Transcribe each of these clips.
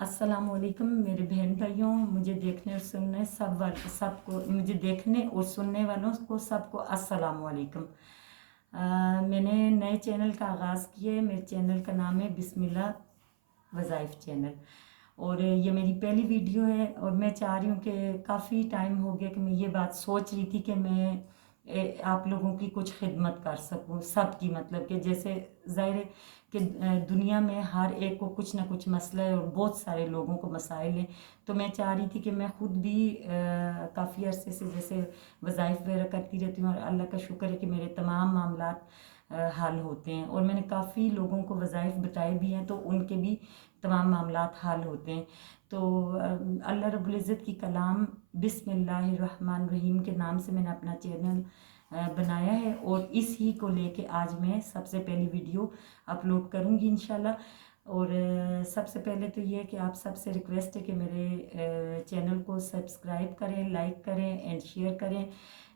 अस्सलाम वालेकुम मेरे बहन भाइयों, मुझे देखने और सुनने सबको, मुझे देखने और सुनने वालों को सबको अस्सलाम वालेकुम। मैंने नए चैनल का आगाज़ किया है। मेरे चैनल का नाम है बिस्मिल्लाह वज़ाइफ चैनल, और ये मेरी पहली वीडियो है। और मैं चाह रही हूँ कि काफ़ी टाइम हो गया कि मैं ये बात सोच रही थी कि मैं आप लोगों की कुछ खिदमत कर सकूँ, सबकी, मतलब कि जैसे ज़ाहिर है कि दुनिया में हर एक को कुछ ना कुछ मसला है और बहुत सारे लोगों को मसाइल हैं। तो मैं चाह रही थी कि मैं ख़ुद भी काफ़ी अरसे से जैसे वज़ाइफ वगैरह करती रहती हूँ, और अल्लाह का शुक्र है कि मेरे तमाम मामलात हल होते हैं। और मैंने काफ़ी लोगों को वज़ाइफ बताए भी हैं तो उनके भी तमाम मामलात हल होते हैं। तो अल्लाह रब्बुल इज़्ज़त की कलाम बिस्मिल्लाहिर्रहमानिर्रहीम के नाम से मैंने अपना चैनल बनाया है, और इसी को लेके आज मैं सबसे पहली वीडियो अपलोड करूँगी इंशाल्लाह। और सबसे पहले तो ये है कि आप सबसे रिक्वेस्ट है कि मेरे चैनल को सब्सक्राइब करें, लाइक करें एंड शेयर करें,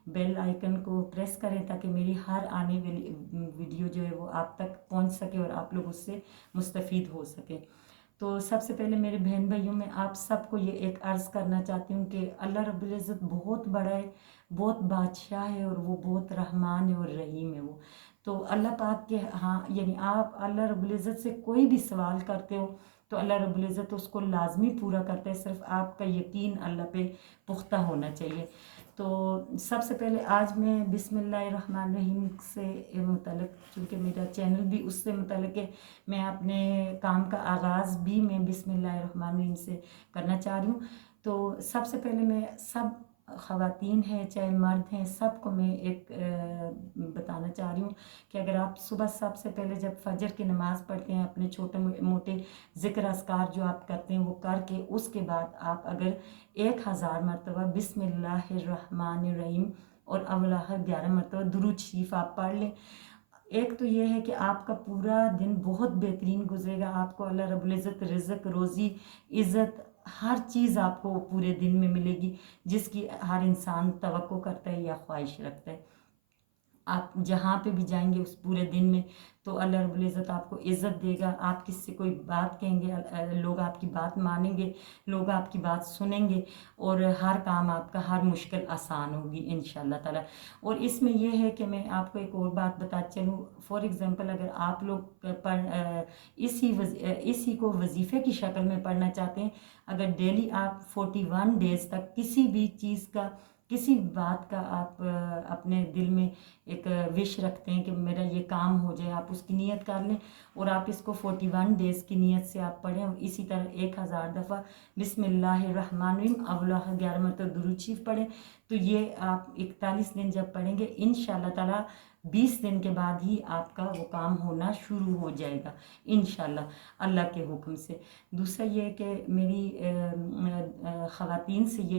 बेल आइकन को प्रेस करें ताकि मेरी हर आने वाली वीडियो जो है वो आप तक पहुंच सके और आप लोग उससे मुस्तफ़ीद हो सके। तो सबसे पहले मेरे बहन भाइयों में आप सबको ये एक अर्ज़ करना चाहती हूँ कि अल्लाह रब्बुल इज़्ज़त बहुत बड़ा है, बहुत बादशाह है, और वो बहुत रहमान है और रहीम है वो। तो अल्लाह पाक के, हाँ, यानी आप अल्लाह रब्बुल इज़्ज़त से कोई भी सवाल करते हो तो अल्लाह रब्बुल इज़्ज़त उसको लाजमी पूरा करता है। सिर्फ आपका यकीन अल्लाह पे पुख्ता होना चाहिए। तो सबसे पहले आज मैं बिस्मिल्लाहिर्रहमानिर्रहीम से मुतल्लिक़, चूँकि मेरा चैनल भी उससे मुतल्लिक़ है, मैं अपने काम का आगाज़ भी मैं बिस्मिल्लाहिर्रहमानिर्रहीम से करना चाह रही हूँ। तो सबसे पहले मैं सब ख़वातीन हैं चाहे मर्द हैं, सबको मैं एक बताना चाह रही हूँ कि अगर आप सुबह सबसे पहले जब फजर की नमाज़ पढ़ते हैं, अपने छोटे मोटे ज़िक्र अस्कार जो आप करते हैं वो करके उसके बाद आप अगर 1000 मरतबा बिस्मिल्लाहिर्रहमानिर्रहीम और अव्वल 11 मरतबा दुरूद शरीफ आप पढ़ लें। एक तो ये है कि आपका पूरा दिन बहुत बेहतरीन गुजरेगा। आपको अल्लाह रब्बुल इज़्ज़त रिज़्क़, रोज़ी, इज़्ज़त, हर चीज़ आपको पूरे दिन में मिलेगी जिसकी हर इंसान तवक्को करता है या ख्वाहिश रखता है। आप जहाँ पे भी जाएंगे उस पूरे दिन में तो अल्लाह रब्बुल इज़्ज़त आपको इज़्ज़त देगा। आप किसी से कोई बात कहेंगे, लोग आपकी बात मानेंगे, लोग आपकी बात सुनेंगे, और हर काम आपका, हर मुश्किल आसान होगी इंशाअल्लाह ताला। और इसमें यह है कि मैं आपको एक और बात बता चलूँ। फॉर एग्ज़ाम्पल, अगर आप लोग इसी को वजीफ़े की शक्ल में पढ़ना चाहते हैं, अगर डेली आप 41 डेज़ तक किसी भी चीज़ का, किसी बात का आप अपने दिल में एक विश रखते हैं कि मेरा ये काम हो जाए, आप उसकी नीयत कर लें और आप इसको 41 डेज़ की नीयत से आप पढ़ें। और इसी तरह 1000 दफ़ा बिस्मिल्लाहिर्रहमानिर्रहीम अव्वल 11 मतलब दुरूद शरीफ पढ़ें। तो ये आप 41 दिन जब पढ़ेंगे इंशाअल्लाह ताला 20 दिन के बाद ही आपका वो काम होना शुरू हो जाएगा इंशाअल्लाह, अल्लाह के हुक्म से। दूसरा ये है कि मेरी ख़वातीन से ये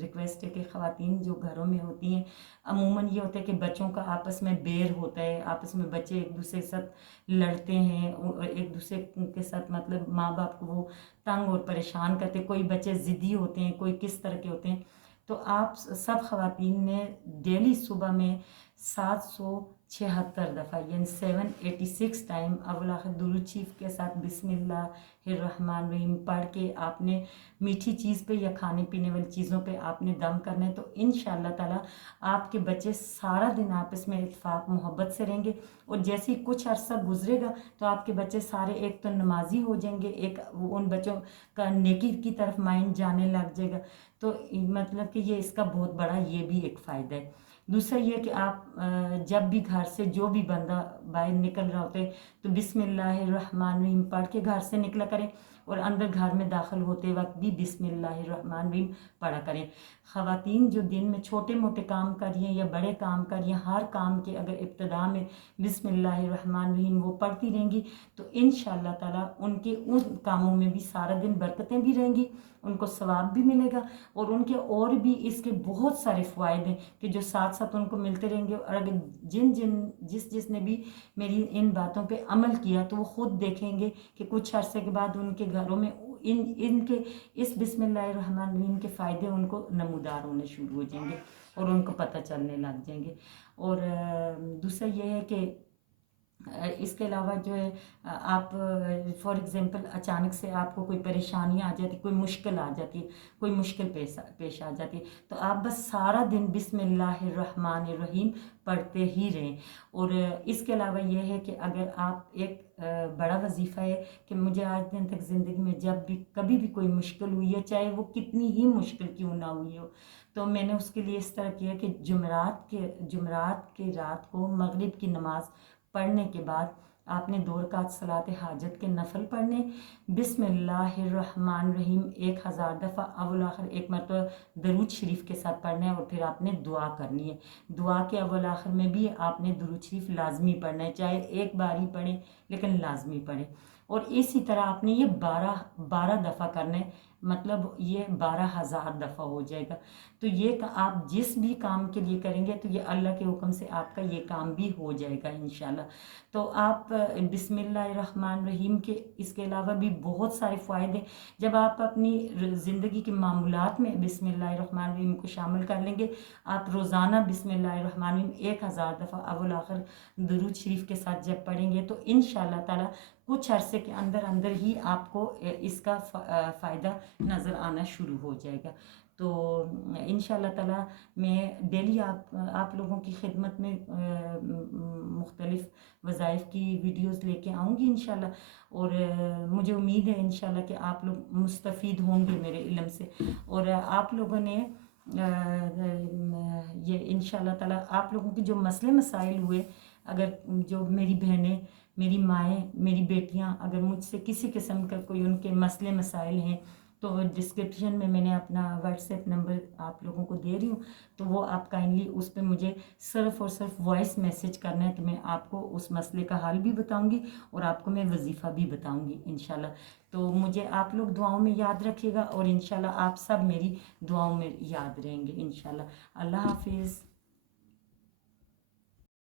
रिक्वेस्ट है कि ख़वातीन जो घरों में होती हैं, अमूमन ये होता है कि बच्चों का आपस में बैर होता है, आपस में बच्चे एक दूसरे के साथ लड़ते हैं, और एक दूसरे के साथ मतलब माँ बाप को वो तंग और परेशान करते हैं। कोई बच्चे ज़िद्दी होते हैं, कोई किस तरह के होते हैं। तो आप सब ख़वातीन ने डेली सुबह में 776 दफ़ा यानी 786 टाइम अव्वल आखिर दुरूद शरीफ के साथ बिस्मिल्लाहिर्रहमानिर्रहीम पढ़ के आपने मीठी चीज़ पे या खाने पीने वाली चीज़ों पे आपने दम करना है। तो इंशाअल्लाह ताला आपके बच्चे सारा दिन आपस में इत्तेफाक मोहब्बत से रहेंगे, और जैसे ही कुछ अरसा गुजरेगा तो आपके बच्चे सारे एक तो नमाजी हो जाएंगे, एक उन बच्चों का नेकी की तरफ माइंड जाने लग जाएगा। तो मतलब कि ये इसका बहुत बड़ा ये भी एक फ़ायदा है। दूसरा ये कि आप जब भी घर से जो भी बंदा बाहर निकल रहा होता है तो बिस्मिल्लाहिर्रहमानिर्रहीम पढ़ के घर से निकला करें, और अंदर घर में दाखिल होते वक्त भी बिस्मिल्लाहिर्रहमानिर्रहीम पढ़ा करें। ख़वातीन जो दिन में छोटे मोटे काम कर रही हैं या बड़े काम कर रही हैं, हर काम के अगर इब्तिदा में बिस्मिल्लाहिर्रहमानिर्रहीम वो पढ़ती रहेंगी तो इंशाअल्लाह ताला उनके उन कामों में भी सारा दिन बरकतें भी रहेंगी, उनको सवाब भी मिलेगा, और उनके और भी इसके बहुत सारे फ़ायदे हैं कि जो साथ साथ उनको मिलते रहेंगे। और अगर जिसने भी मेरी इन बातों पे अमल किया तो वो ख़ुद देखेंगे कि कुछ अरसे के बाद उनके घरों में इनके इस बिस्मिल्लाहिर्रहमानिर्रहीम के फ़ायदे उनको नमूदार होने शुरू हो जाएंगे और उनको पता चलने लग जाएंगे। और दूसरा ये है कि اس کے علاوہ جو ہے آپ فار ایگزامپل اچانک سے آپ کو کوئی پریشانی آ جاتی، کوئی مشکل آ جاتی، کوئی مشکل پیش آ جاتی، تو آپ بس سارا دن بسم اللہ الرحمن الرحیم پڑھتے ہی رہیں۔ اور اس کے علاوہ یہ ہے کہ اگر آپ ایک بڑا وظیفہ ہے کہ مجھے آج دن تک زندگی میں جب بھی کبھی بھی کوئی مشکل ہوئی ہے، چاہے وہ کتنی ہی مشکل کیوں نہ ہوئی ہو، تو میں نے اس کے لیے اس طرح کیا کہ جمعرات کے رات کو مغرب کی نماز پڑھنے کے بعد آپ نے 2 رکعت صلاۃ حاجت کے نفل پڑھنے، بسم اللہ الرحمن الرحیم 1000 دفعہ اول آخر ایک مرتبہ درود شریف کے ساتھ پڑھنا ہے، اور پھر آپ نے دعا کرنی ہے۔ دعا کے اول آخر میں بھی آپ نے درود شریف لازمی پڑھنا ہے، چاہے ایک بار ہی پڑھیں لیکن لازمی پڑھیں۔ اور اسی طرح آپ نے یہ 12 دفعہ کرنا ہے، مطلب یہ 12,000 دفعہ ہو جائے گا۔ تو یہ آپ جس بھی کام کے لیے کریں گے تو یہ اللہ کے حکم سے آپ کا یہ کام بھی ہو جائے گا انشاءاللہ۔ تو آپ بسم اللہ الرحمن الرحیم کے اس کے علاوہ بھی بہت سارے فائدے، جب آپ اپنی زندگی کے معمولات میں بسم اللہ الرحمن الرحیم کو شامل کر لیں گے، آپ روزانہ بسم اللہ الرحمن الرحیم 1000 دفعہ اول آخر درود شریف کے ساتھ جب پڑھیں گے تو انشاءاللہ تعالی کچھ عرصے کے اندر ہی آپ کو اس کا فائدہ نظر آنا شروع ہو جائے گا۔ تو انشاءاللہ تعالی میں ڈیلی آپ لوگوں کی خدمت میں مختلف وظائف کی ویڈیوز لے کے آؤں گی انشاءاللہ، اور مجھے امید ہے انشاءاللہ کہ آپ لوگ مستفید ہوں گے میرے علم سے، اور آپ لوگوں نے یہ انشاءاللہ تعالی آپ لوگوں کے جو مسئلے مسائل ہوئے، اگر جو میری بہنیں، میری مائیں، میری بیٹیاں اگر مجھ سے کسی قسم کا کوئی ان کے مسئلے مسائل ہیں تو ڈسکرپشن میں نے اپنا واٹس ایپ نمبر آپ لوگوں کو دے رہی ہوں، تو وہ آپ کائنڈلی اس پہ مجھے صرف اور صرف وائس میسیج کرنا ہے، تو میں آپ کو اس مسئلے کا حل بھی بتاؤں گی اور آپ کو میں وظیفہ بھی بتاؤں گی انشاءاللہ۔ تو مجھے آپ لوگ دعاؤں میں یاد رکھیے گا، اور انشاءاللہ آپ سب میری دعاؤں میں یاد رہیں گے انشاءاللہ۔ اللہ حافظ۔